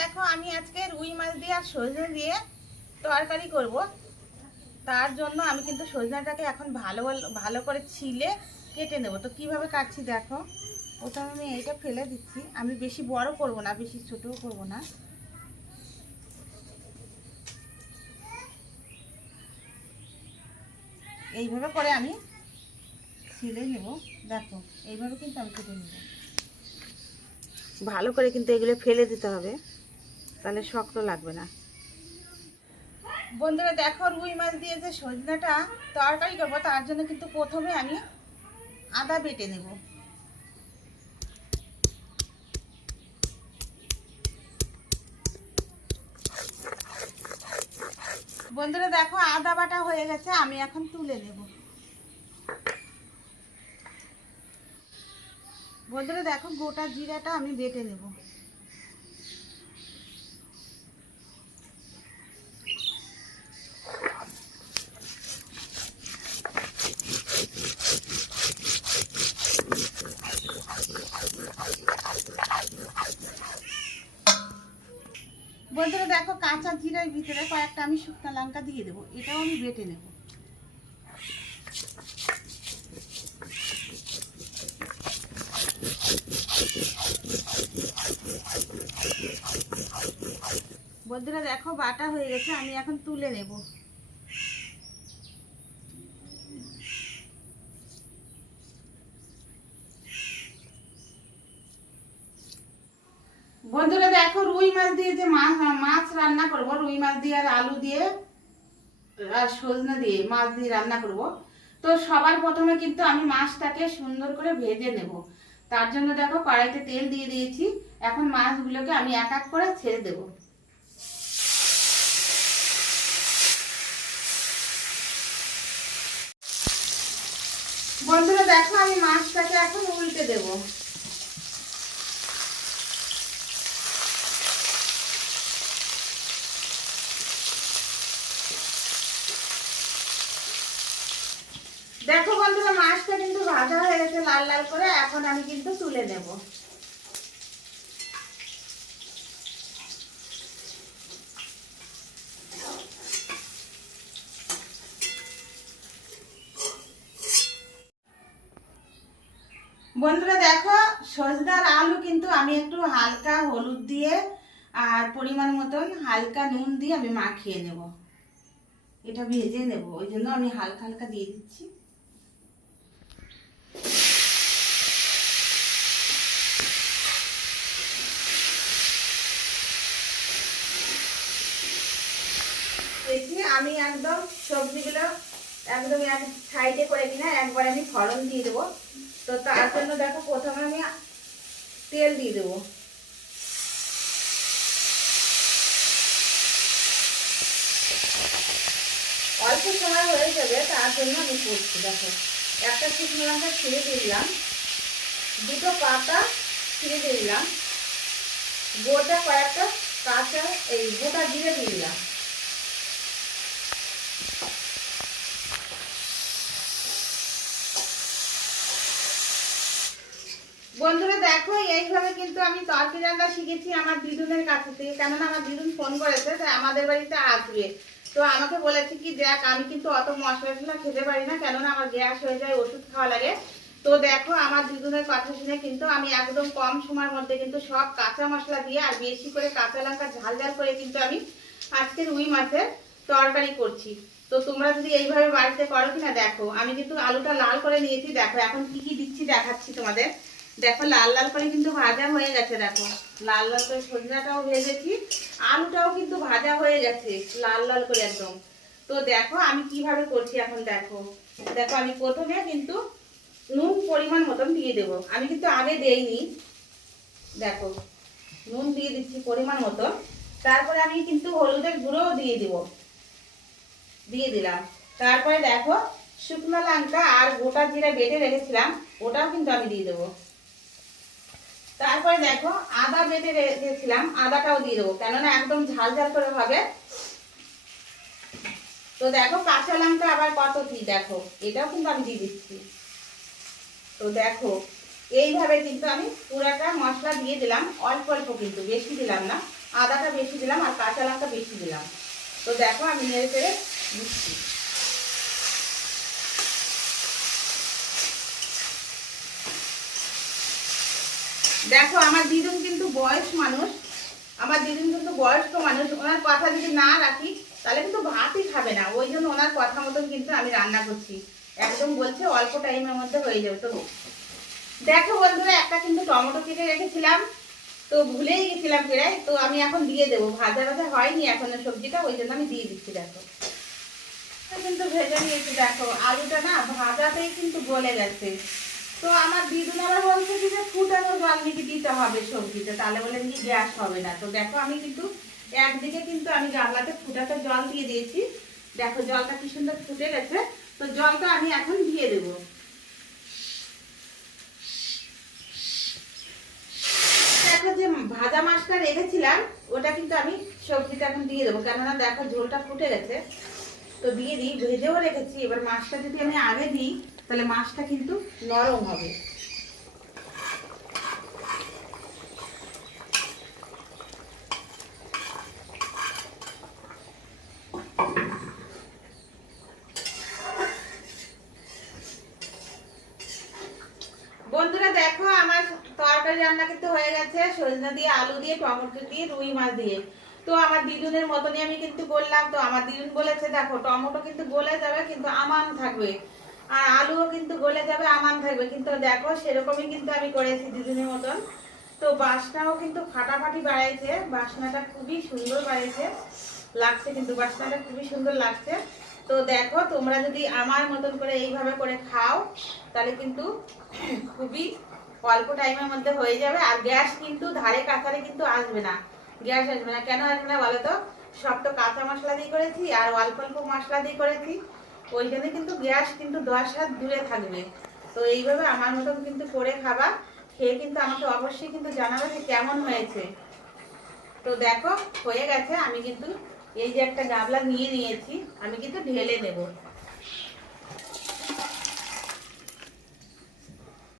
দেখো আমি আজকে রুই মাছ দিয়ে আর সজনে দিয়ে তরকারি করব। তার জন্য আমি কিন্তু সজনাটাকে এখন ভালো ভালো করে ছিলে কেটে নেব। তো কিভাবে কাটছি দেখো। প্রথমে আমি এইটা ফেলে দিচ্ছি। আমি বেশি বড় করব না, বেশি ছোটও করব না। এইভাবে করে আমি ছিলে নেব। দেখো এইভাবে কিন্তু আমি কেটে নেব। ভালো করে কিন্তু এগুলো ফেলে দিতে হবে, তাহলে শক্ত লাগবে না। বন্ধুরা দেখো, রুই মাছ দিয়ে যে সজনাটা তরকারি করবো তার জন্য কিন্তু প্রথমে আমি আদা বেটে নেব। বন্ধুরা দেখো আদা বাটা হয়ে গেছে, আমি এখন তুলে নেব। বন্ধুরা দেখো গোটা জিরাটা আমি বেটে নেব। বন্ধুরা দেখো কাঁচা জিরার ভিতরে কয়েকটা আমি শুকনো লঙ্কা দিয়ে দেবো, এটাও আমি বেটে নেব। বন্ধুরা দেখো বাটা হয়ে গেছে, আমি এখন তুলে নেব। বন্ধুরা দেখো রুই মাছ দিয়ে যে মাছ রান্না করব, রুই মাছ দিয়ে আর আলু দিয়ে আর সজনা দিয়ে মাছ দিয়ে রান্না করব। তো সবার প্রথমে কিন্তু আমি মাছটাকে সুন্দর করে ভেজে নেব। তার জন্য দেখো কড়াইতে তেল দিয়ে দিয়েছি। এখন মাছগুলোকে আমি এক এক করে ছেড়ে দেব। বন্ধুরা দেখো আমি মাছটাকে এখন উল্টে দেব। দেখো বন্ধুরা মাছটা কিন্তু ভাজা হয়ে গেছে লাল লাল করে, এখন আমি কিন্তু তুলে নেব। বন্ধুরা দেখো সজনার আলু কিন্তু আমি একটু হালকা হলুদ দিয়ে আর পরিমাণ মতন হালকা নুন দিয়ে আমি মাখিয়ে নেব। এটা ভেজে নেব, ওই জন্য আমি হালকা হালকা দিয়ে দিচ্ছি। দেখি আমি একদম সবজিগুলো একদম এক সাইডে করে কিনা একবার আমি ফোড়ন দিয়ে দেবো। তো তার জন্য দেখো প্রথমে আমি তেল দিয়ে দেবো। অল্প সময় হয়ে যাবে, তার জন্য আমি করছি। দেখো একটা শুকনো লঙ্কা ছিঁড়ে দিলাম, দুটো পাতা ছিঁড়ে দিলাম, গোটা কয়েকটা কাঁচা এই গোটা জিরে দিলাম। বন্ধুরা দেখো এইভাবে কিন্তু আমি তরকারি রান্না শিখেছি আমার দিদুনের কাছ থেকে, কেননা আমার দিদুন ফোন করেছে তাই আমাদের বাড়িতে আসবে। তো আমাকে বলেছে কি দেখ আমি কিন্তু অত মশলা টশলা খেতে পারি না, কেননা আমার গ্যাস হয়ে যায়, ওষুধ খাওয়া লাগে। তো দেখো আমার দিদুনের কথা শুনে কিন্তু আমি একদম কম সময়ের মধ্যে কিন্তু সব কাঁচা মশলা দিয়ে আর বেশি করে কাঁচা লঙ্কা ঝাল ঝাল করে কিন্তু আমি আজকে রুই মাছের তরকারি করছি। তো তোমরা যদি এইভাবে বাড়িতে করো কিনা দেখো। আমি কিন্তু আলুটা লাল করে নিয়েছি, দেখো এখন কি কি দিচ্ছি দেখাচ্ছি তোমাদের। দেখো লাল লাল করে কিন্তু ভাজা হয়ে গেছে। দেখো লাল লাল করে সজনাটাও ভেজেছি, আলুটাও কিন্তু ভাজা হয়ে গেছে লাল লাল করে একদম। তো দেখো আমি কিভাবে করছি এখন দেখো। দেখো আমি প্রথমে কিন্তু নুন পরিমাণ মতন দিয়ে দেবো, আমি কিন্তু আগে দেইনি। দেখো নুন দিয়ে দিচ্ছি পরিমাণ মতো, তারপরে আমি কিন্তু হলুদের গুঁড়োও দিয়ে দিলাম। তারপরে দেখো শুকনো লঙ্কা আর গোটা জিরা বেটে রেখেছিলাম ওটাও কিন্তু আমি দিয়ে দেবো। তারপরে দেখো আদা বেটে রেখেছিলাম, আদাটাও দিয়ে দেবো, কেননা একদম ঝাল ঝাল করে হবে। তো দেখো কাঁচা লঙ্কা আবার কত কি দেখো, এটাও কিন্তু আমি দিয়ে দিচ্ছি। তো দেখো এইভাবে কিন্তু আমি পুরাটা মশলা দিয়ে দিলাম, অল্প অল্প কিন্তু বেশি দিলাম না। আদাটা বেশি দিলাম আর কাঁচা লঙ্কা বেশি দিলাম। তো দেখো আমি নেড়ে চেড়ে দিচ্ছি। দেখো আমার দিদুন কিন্তু বয়স্ক মানুষ, আমার দিদুন কিন্তু বয়স্ক মানুষ, ওনার কথা যদি না রাখি তাহলে কিন্তু ভাতই খাবে না। ওই জন্য ওনার কথা মতন কিন্তু আমি রান্না করছি। একদম বলছে অল্প টাইমের মধ্যে হয়ে যাবে। তো দেখো বন্ধুরা, একটা কিন্তু টমেটো কেটে রেখেছিলাম, তো ভুলেই গেছিলাম প্রায়। তো আমি এখন দিয়ে দেবো, ভাজা ভাজা হয়নি এখনো সবজিটা, ওই জন্য আমি দিয়ে দিচ্ছি। দেখো কিন্তু ভেজে নিয়েছি। দেখো আলুটা না ভাজাতেই কিন্তু গলে গেছে। তো আমার দিদুন আবার বলছে কি যে ফুটানো জল নাকি দিতে হবে সবজিতে, তাহলে বলে কি গ্যাস হবে না। তো দেখো আমি কিন্তু একদিকে কিন্তু আমি গামলাতে ফুটাতে জল দিয়ে দিয়েছি। দেখো জলটা কি সুন্দর ফুটে গেছে। তো জলটা আমি এখন দিয়ে দেবো। দেখো যে ভাজা মাছটা রেখেছিলাম ওটা কিন্তু আমি সবজিটা এখন দিয়ে দেবো, কেননা দেখো ঝোলটা ফুটে গেছে। তো দিয়ে দিই, ভেজেও রেখেছি। এবার মাছটা যদি আমি আগে দিই তাহলে মাছটা কিন্তু নরম হবে। বন্ধুরা দেখো আমার তরকারি রান্না কিন্তু হয়ে গেছে, সজনা দিয়ে, আলু দিয়ে, টমেটো দিয়ে, রুই মাছ দিয়ে। তো আমার দিদুনের মতনই আমি কিন্তু বললাম। তো আমার দিদুন বলেছে দেখো টমেটো কিন্তু গলে যাবে কিন্তু আমান থাকবে, আর আলুও কিন্তু গলে যাবে আমান থাকবে। কিন্তু দেখো সেরকমই কিন্তু আমি করেছি দিদুনের মতন। তো বাসনাও কিন্তু ফাটাফাটি বাড়াইছে, বাসনাটা খুবই সুন্দর বাড়াইছে লাগছে, কিন্তু বাসনাটা খুবই সুন্দর লাগছে। তো দেখো তোমরা যদি আমার মতন করে এইভাবে করে খাও তাহলে কিন্তু খুবই অল্প টাইমের মধ্যে হয়ে যাবে। আর গ্যাস কিন্তু ধারে কাছারে কিন্তু আসবে না, গ্যাস আসবে না। কেন আসবে না বলো তো? সব তো কাঁচা মশলা দিয়ে করেছি আর অল্প অল্প মশলা দিয়ে করেছি, ওই জন্য কিন্তু গ্যাস কিন্তু 10 হাত দূরে থাকবে। তো এইভাবে আমার মতন কিন্তু করে খাবা, খেয়ে কিন্তু আমাকে অবশ্যই কিন্তু জানাবে যে কেমন হয়েছে। তো দেখো হয়ে গেছে। আমি কিন্তু এই যে একটা গামলা নিয়ে নিয়েছি, আমি কিন্তু ঢেলে নেব।